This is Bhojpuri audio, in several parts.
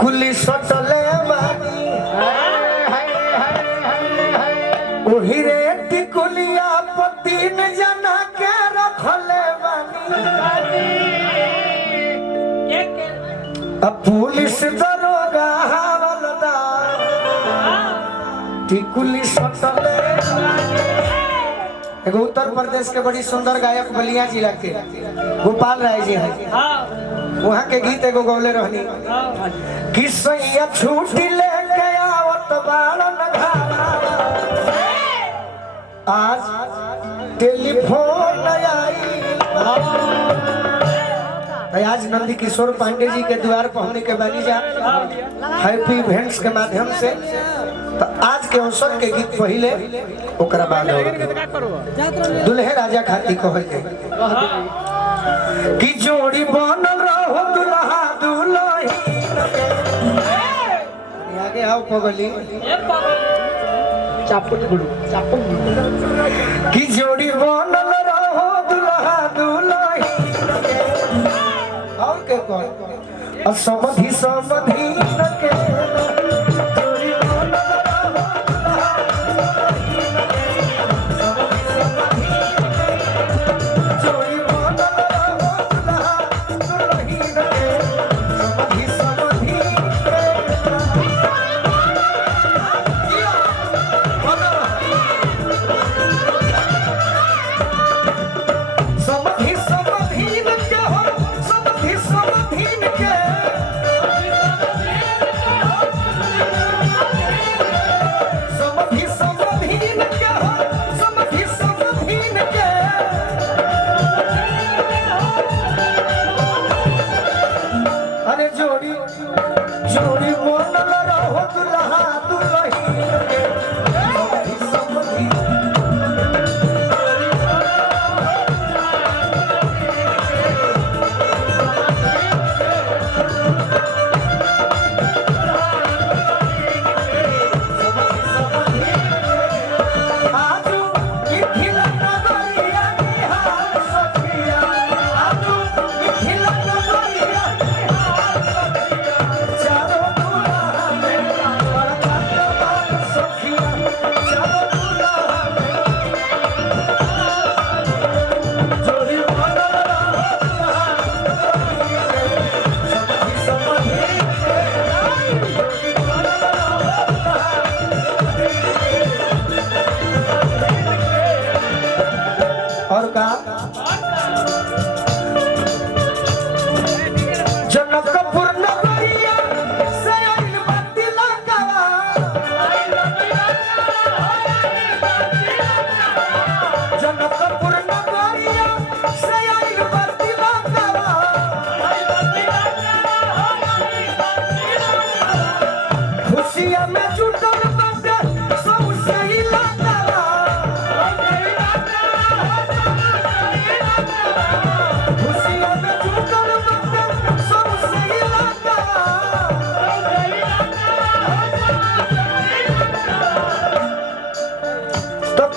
टिकुली सटले बानी ओही रे टिकुलिया पतीन जना के रखले बानी अब पुलिस दरोगा हवलदार टिकुली सटले एगो उत्तर प्रदेश के बड़ी सुंदर गायक बलिया जिला के गोपाल राय जी हैं वहाँ के गीत एगो गौले रहनी कि सैया छुट्टी लेके आवत बालन घाला आज टेलीफोन आई आज नंदी किशोर पांडे जी के द्वार पर हमने के बानी जा हैप्पी इवेंट्स के माध्यम से तो आज के अवसर के गीत पहले ओकरा बाद दुल्हे राजा खाती कहल जाए कि जोड़ी बनल रहो दुल्हा दुल्ही आगे आओ पगली कि जोड़ी बनल रहो दुल्हा दुल्ही और के कौन समधि समधि के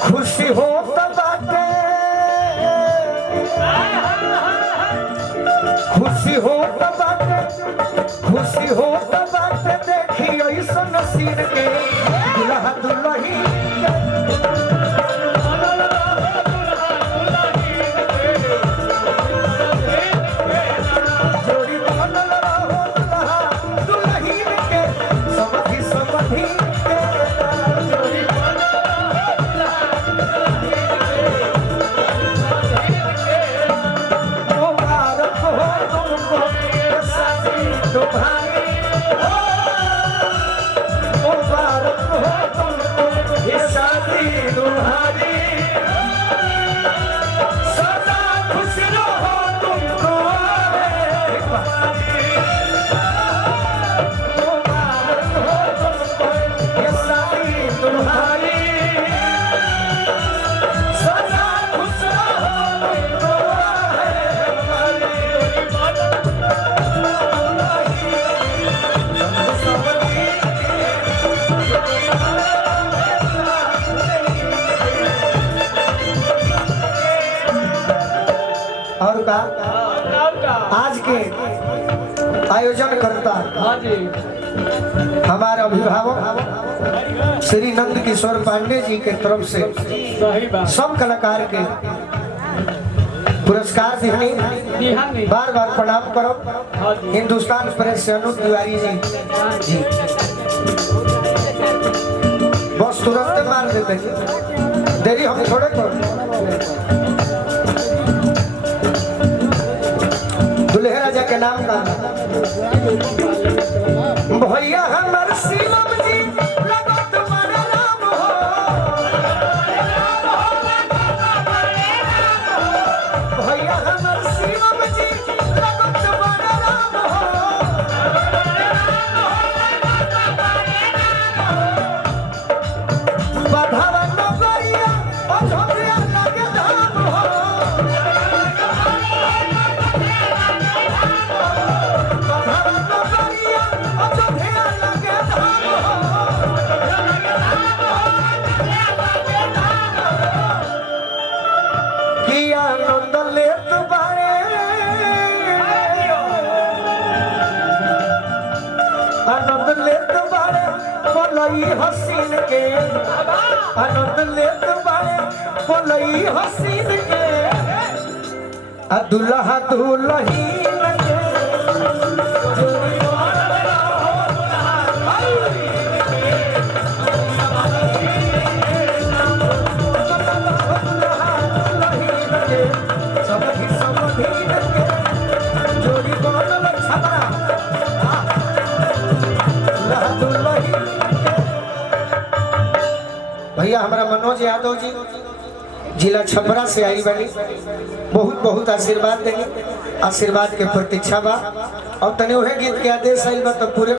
खुशी हो खुशी हो खुशी हो देखी ऐसा नसीब के दुल्हा दुल्ही जोड़ी बनल रहो दुल्हा दुल्ही के समधि समधि आज के आयोजन करता हाँ जी हमारे अभिभावक श्री नंद किशोर पांडे जी के तरफ से सही बात सब कलाकार के पुरस्कार दिहनी दिहानी बार बार प्रणाम करो हाँ जी हिंदुस्तान प्रेस से अनूप तिवारी जी बस तुरंत मार देते देरी हम थोड़े करो दुल्हे राजा के नाम का भैया हमर शिवम जी लगो तुम्हारा नाम हो भैया हमर शिवम जी लगो तुम्हारा नाम हो बधावा नगरिया अझोरिया लगे धाम हो आनंद लेत बारे बोलई हसीन के आनंद लेत बारे बोलई हसीन के दुल्हा दुल्हीन के भैया हमारा मनोज यादव जी जिला छपरा से आई बनी बहुत बहुत आशीर्वाद देंगे आशीर्वाद के प्रतीक्षा बा और तने वह गीत के आदेश आइल बा तो पूरे